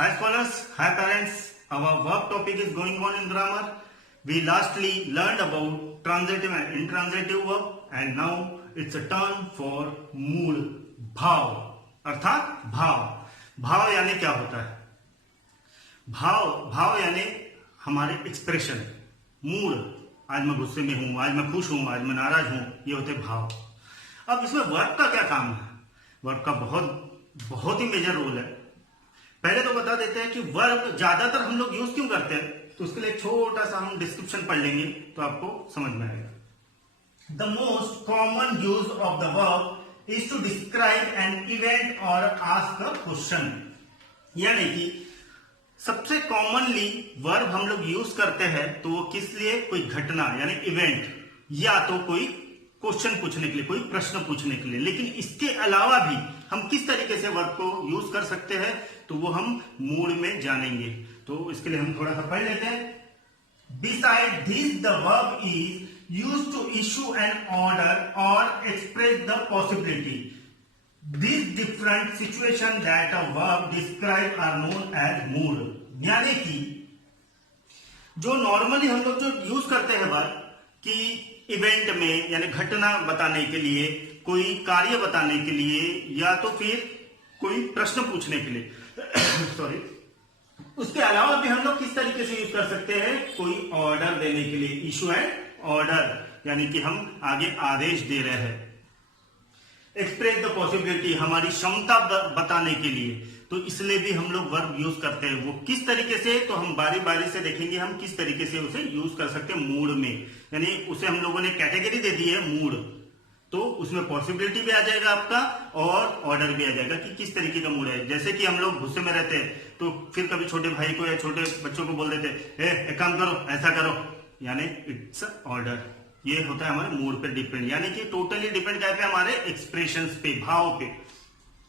Hi scholars, hi parents. Our work topic is going on in grammar. We lastly learned about transitive and intransitive verb and now it's a turn for mood. भाव अर्थात भाव। भाव यानी क्या होता है? भाव यानी हमारे एक्सप्रेशन, मूड। आज मैं गुस्से में हूं, आज मैं खुश हूं, आज मैं नाराज हूं, ये होते भाव। अब इसमें वर्ब का क्या काम है? वर्ब का बहुत ही मेजर रोल है। पहले तो बता देते हैं कि वर्ब ज्यादातर हम लोग यूज क्यों करते हैं, तो उसके लिए छोटा सा हम डिस्क्रिप्शन पढ़ लेंगे तो आपको समझ में आएगा। The most common use of the verb is to describe an event और आस्क अ क्वेश्चन। यानी कि सबसे कॉमनली वर्ब हम लोग यूज करते हैं तो वो किस लिए? कोई घटना यानी इवेंट, या तो कोई क्वेश्चन पूछने के लिए, कोई प्रश्न पूछने के लिए। लेकिन इसके अलावा भी हम किस तरीके से वर्ब को यूज कर सकते हैं तो वो हम मूड में जानेंगे। तो इसके लिए हम थोड़ा सा पढ़ लेते हैं। Beside this the verb is used to issue an order और express the possibility. These different situations that a verb describe are known as mood। यानी कि जो नॉर्मली हम लोग जो यूज करते हैं वर्ब कि इवेंट में यानी घटना बताने के लिए, कोई कार्य बताने के लिए, या तो फिर कोई प्रश्न पूछने के लिए सॉरी, उसके अलावा भी हम लोग किस तरीके से यूज कर सकते हैं? कोई ऑर्डर देने के लिए, इशू एंड ऑर्डर यानी कि हम आगे आदेश दे रहे हैं। एक्सप्रेस द पॉसिबिलिटी हमारी क्षमता बताने के लिए, तो इसलिए भी हम लोग वर्ब यूज करते हैं। वो किस तरीके से, तो हम बारी बारी से देखेंगे हम किस तरीके से उसे यूज कर सकते हैं मूड में। यानी उसे हम लोगों ने कैटेगरी दे दी है मूड, तो उसमें पॉसिबिलिटी भी आ जाएगा आपका और ऑर्डर भी आ जाएगा कि किस तरीके का मूड है। जैसे कि हम लोग गुस्से में रहते हैं तो फिर कभी छोटे भाई को या छोटे बच्चों को बोल देते हैं एक काम करो, ऐसा करो, यानी इट्स ऑर्डर। ये होता है हमारे मूड पे डिपेंड, यानी कि टोटली डिपेंड क्या पे? हमारे एक्सप्रेशंस पे, भाव पे।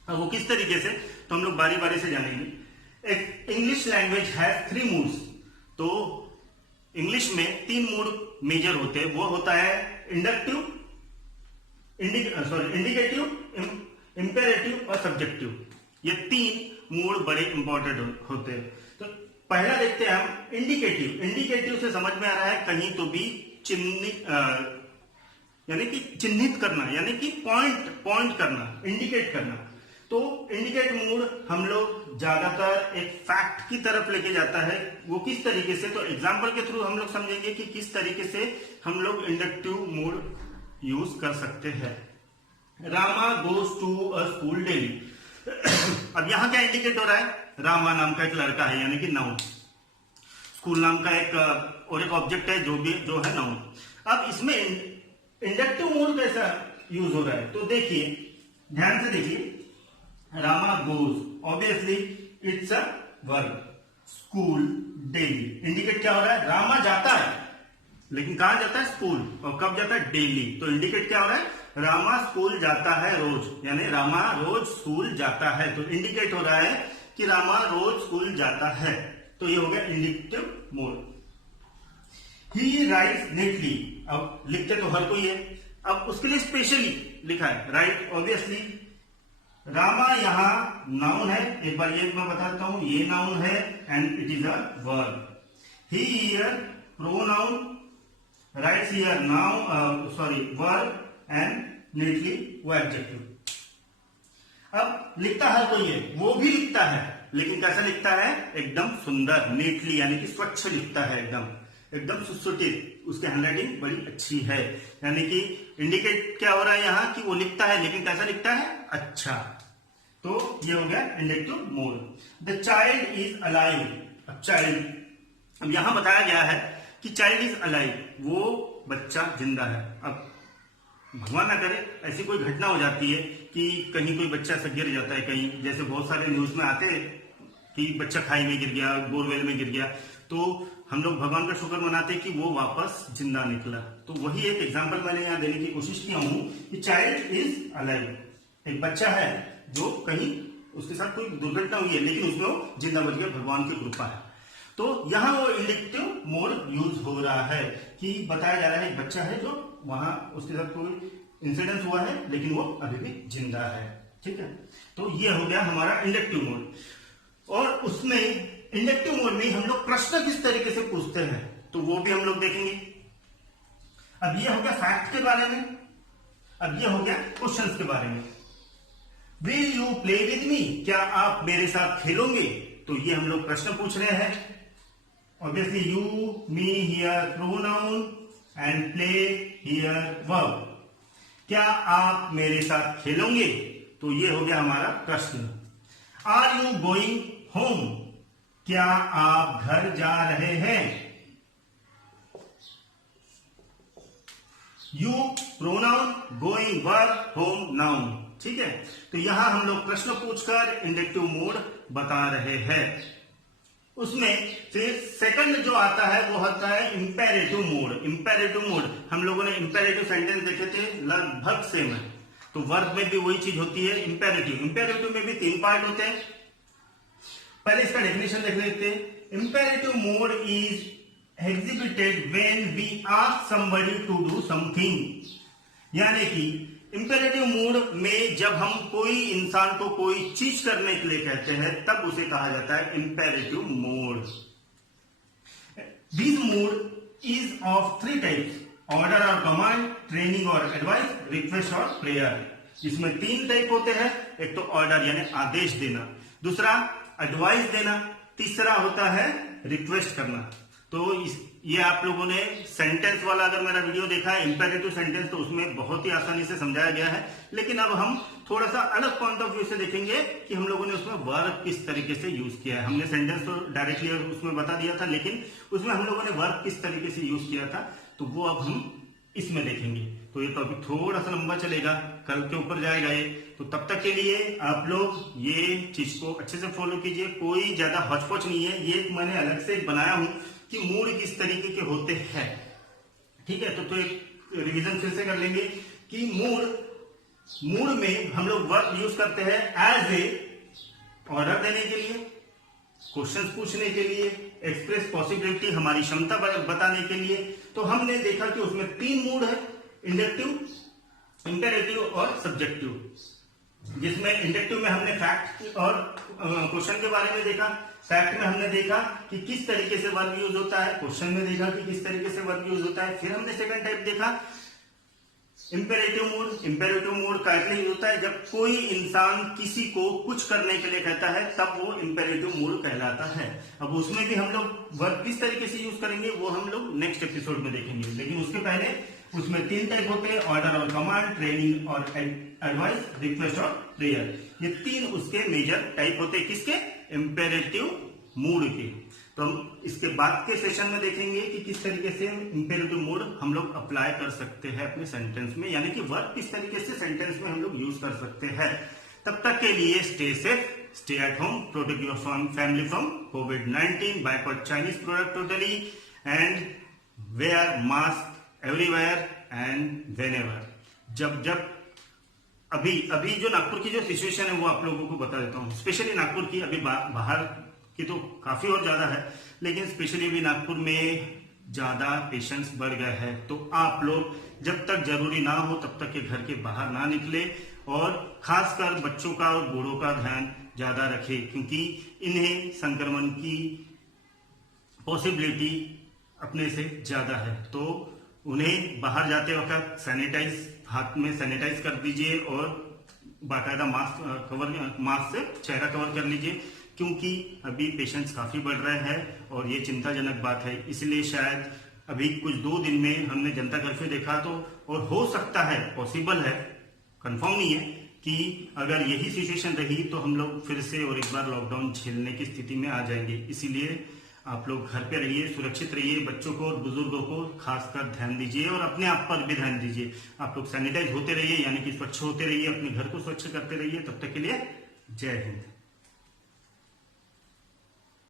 अब वो किस तरीके से, तो हम लोग बारी बारी से जानेंगे। एक इंग्लिश लैंग्वेज है 3 मूड्स। तो इंग्लिश में 3 मूड मेजर होते हैं। वो होता है इंडक्टिव, इंडिकेटिव, इंपेरेटिव और सब्जेक्टिव। ये 3 मूड बड़े इंपॉर्टेंट होते हैं। तो पहला देखते हैं हम इंडिकेटिव। इंडिकेटिव से समझ में आ रहा है कहीं तो भी यानी कि चिन्हित करना, यानी कि पॉइंट करना, इंडिकेट करना। तो इंडिकेट मूड हम लोग ज्यादातर एक फैक्ट की तरफ लेके जाता है। वो किस तरीके से, तो एग्जांपल के थ्रू हम लोग समझेंगे कि किस तरीके से हम लोग इंडक्टिव मूड यूज कर सकते हैं। Rama goes to a school daily. अब यहां क्या इंडिकेट हो रहा है? रामा नाम का एक लड़का है यानी कि नाउन, स्कूल नाम का एक और एक ऑब्जेक्ट है जो है नाउन। अब इसमें इंडक्टिव मूड कैसा यूज हो रहा है, तो देखिए, ध्यान से देखिए। Rama goes, obviously it's a verb. School daily, indicate क्या हो रहा है? रामा जाता है, लेकिन कहां जाता है? स्कूल। और कब जाता है? डेली। तो इंडिकेट क्या हो रहा है? रामा स्कूल जाता है रोज, यानी रामा रोज स्कूल जाता है। तो इंडिकेट हो रहा है कि रामा रोज स्कूल जाता है। तो ये हो गया इंडिकेटिव मूड। ही राइट्स नीटली। अब लिखते तो हर कोई है, अब उसके लिए स्पेशली लिखा है राइट, ऑब्वियसली। रामा यहां नाउन है, एक बार ये मैं बताता हूं, ये नाउन है and it is a verb. He here pronoun, rights here verb and neatly वो एडजेक्टिव। अब लिखता हर कोई है, वो भी लिखता है, लेकिन कैसा लिखता है? एकदम सुंदर, नीटली यानी कि स्वच्छ लिखता है, एकदम सुसुचित, उसकी हैंडराइटिंग बड़ी अच्छी है। यानी कि इंडिकेट क्या हो रहा है यहाँ कि वो लिखता है, लेकिन कैसा लिखता है? अच्छा। तो ये हो गया inductive mood. The child is alive. अब चाइल्ड, अब यहां बताया गया है कि चाइल्ड इज अलाइव, वो बच्चा जिंदा है। अब भगवान ना करे ऐसी कोई घटना हो जाती है कि कहीं कोई बच्चा से गिर जाता है, कहीं जैसे बहुत सारे न्यूज में आते हैं कि बच्चा खाई में गिर गया, बोरवेल में गिर गया, तो हम लोग भगवान का शुक्र मनाते हैं कि वो वापस जिंदा निकला। तो वही एक एग्जांपल मैंने यहाँ देने की कोशिश किया हूं कि चाइल्ड इज अलाइव, एक बच्चा है जो कहीं उसके साथ कोई दुर्घटना हुई है, लेकिन उसमें वो जिंदा बच गया, भगवान की कृपा है। तो यहां वो इंडक्टिव मोड यूज हो रहा है कि बताया जा रहा है एक बच्चा है जो वहां उसके साथ कोई इंसिडेंस हुआ है, लेकिन वो अभी भी जिंदा है। ठीक है, तो ये हो गया हमारा इंडक्टिव मोड। और उसमें इंडक्टिव मोड में हम लोग प्रश्न किस तरीके से पूछते हैं तो वो भी हम लोग देखेंगे। अब ये हो गया फैक्ट के बारे में, अब ये हो गया क्वेश्चंस के बारे में। Will you play with me, क्या आप मेरे साथ खेलोगे, तो ये हम लोग प्रश्न पूछ रहे हैं। Obviously you, me here pronoun and play here verb. क्या आप मेरे साथ खेलोगे, तो ये हो गया हमारा प्रश्न। आर यू गोइंग होम, क्या आप घर जा रहे हैं। You pronoun, going verb, home noun. ठीक है, तो यहां हम लोग प्रश्न पूछकर इंडक्टिव मोड बता रहे हैं। उसमें फिर सेकंड जो आता है वो होता है इंपेरेटिव मोड। इंपेरेटिव मोड हम लोगों ने इंपेरेटिव सेंटेंस देखे थे, लगभग सेम है। तो वर्ब में भी वही चीज होती है, इंपेरेटिव। इंपेरेटिव में भी 3 पार्ट होते हैं। पहले इसका डेफिनेशन देख लेते हैं। Imperative mode is exhibited when we ask somebody to do something, यानी कि इंपेरेटिव मोड में जब हम कोई इंसान को कोई चीज करने के लिए कहते हैं तब उसे कहा जाता है imperative mode. This mode is of 3 types, order और कमांड, ट्रेनिंग और एडवाइस, रिक्वेस्ट और प्रेयर। इसमें 3 टाइप होते हैं। एक तो ऑर्डर यानी आदेश देना, दूसरा एडवाइस देना, तीसरा होता है रिक्वेस्ट करना। तो ये आप लोगों ने सेंटेंस वाला अगर मेरा वीडियो देखा है इंपेरेटिव सेंटेंस, तो उसमें बहुत ही आसानी से समझाया गया है। लेकिन अब हम थोड़ा सा अलग पॉइंट ऑफ व्यू से देखेंगे कि हम लोगों ने उसमें वर्ब किस तरीके से यूज किया है। हमने सेंटेंस तो डायरेक्टली उसमें बता दिया था, लेकिन उसमें हम लोगों ने वर्ब किस तरीके से यूज किया था, तो वो अब हम इसमें देखेंगे। तो ये टॉपिक थोड़ा सा लंबा चलेगा, कल के ऊपर जाएगा ये। तो तब तक के लिए आप लोग ये चीज को अच्छे से फॉलो कीजिए। कोई ज्यादा हौच-पौच नहीं है, ये मैंने अलग से बनाया हूं कि मूड किस तरीके के होते हैं। ठीक है, तो एक रिवीजन फिर से कर लेंगे कि मूड में हम लोग वर्ब यूज करते हैं एज ए ऑर्डर देने के लिए, क्वेश्चंस पूछने के लिए, एक्सप्रेस पॉसिबिलिटी हमारी क्षमता बताने के लिए। तो हमने देखा कि उसमें 3 मूड है, इंडक्टिव, इंपेरेटिव और सब्जेक्टिव। जिसमें इंडक्टिव में हमने फैक्ट और क्वेश्चन के बारे में देखा। फैक्ट में हमने देखा कि किस तरीके से वर्ब यूज होता है, क्वेश्चन में देखा कि किस तरीके से वर्ब यूज होता है। फिर हमने सेकंड टाइप देखा इंपेरेटिव मोड। इंपेरेटिव मोड का यूज होता है जब कोई इंसान किसी को कुछ करने के लिए कहता है, तब वो इंपेरेटिव मोड कहलाता है। अब उसमें भी हम लोग वर्ब किस तरीके से यूज करेंगे वो हम लोग नेक्स्ट एपिसोड में देखेंगे। लेकिन उसके पहले उसमें 3 टाइप होते हैं, ऑर्डर और कमांड, ट्रेनिंग और एडवाइस, रिक्वेस्ट और प्रेयर। ये 3 उसके मेजर टाइप होते हैं, किसके, इंपेरेटिव मूड के। तो हम इसके बाद के सेशन में देखेंगे कि किस तरीके से इंपेरेटिव मूड हम लोग अप्लाई कर सकते हैं अपने सेंटेंस में, यानी कि वर्ब किस तरीके से सेंटेंस में हम लोग यूज कर सकते हैं। तब तक के लिए stay safe, stay at home, protect your family from COVID-19, boycott Chinese product totally and wear mask everywhere and whenever. जब अभी जो नागपुर की जो सिचुएशन है वो आप लोगों को बता देता हूँ। स्पेशली नागपुर की, अभी बाहर की तो काफी और ज्यादा है, लेकिन स्पेशली अभी नागपुर में ज्यादा पेशेंट्स बढ़ गए हैं। तो आप लोग जब तक जरूरी ना हो तब तक के घर के बाहर ना निकले, और खासकर बच्चों का और बूढ़ों का ध्यान ज्यादा रखें, क्योंकि इन्हें संक्रमण की पॉसिबिलिटी अपने से ज्यादा है। तो उन्हें बाहर जाते वक्त सैनिटाइज, हाथ में सैनिटाइज कर दीजिए और बाकायदा मास्क से चेहरा कवर कर लीजिए, क्योंकि अभी पेशेंट्स काफी बढ़ रहे हैं और ये चिंताजनक बात है। इसलिए शायद अभी कुछ 2 दिन में हमने जनता कर्फ्यू देखा, तो और हो सकता है, पॉसिबल है, कंफर्म नहीं है, कि अगर यही सिचुएशन रही तो हम लोग फिर से और एक बार लॉकडाउन झेलने की स्थिति में आ जाएंगे। इसीलिए आप लोग घर पे रहिए, सुरक्षित रहिए, बच्चों को और बुजुर्गों को खासकर ध्यान दीजिए और अपने आप पर भी ध्यान दीजिए। आप लोग सैनिटाइज होते रहिए, यानी कि स्वच्छ होते रहिए, अपने घर को स्वच्छ करते रहिए। तब तक के लिए जय हिंद।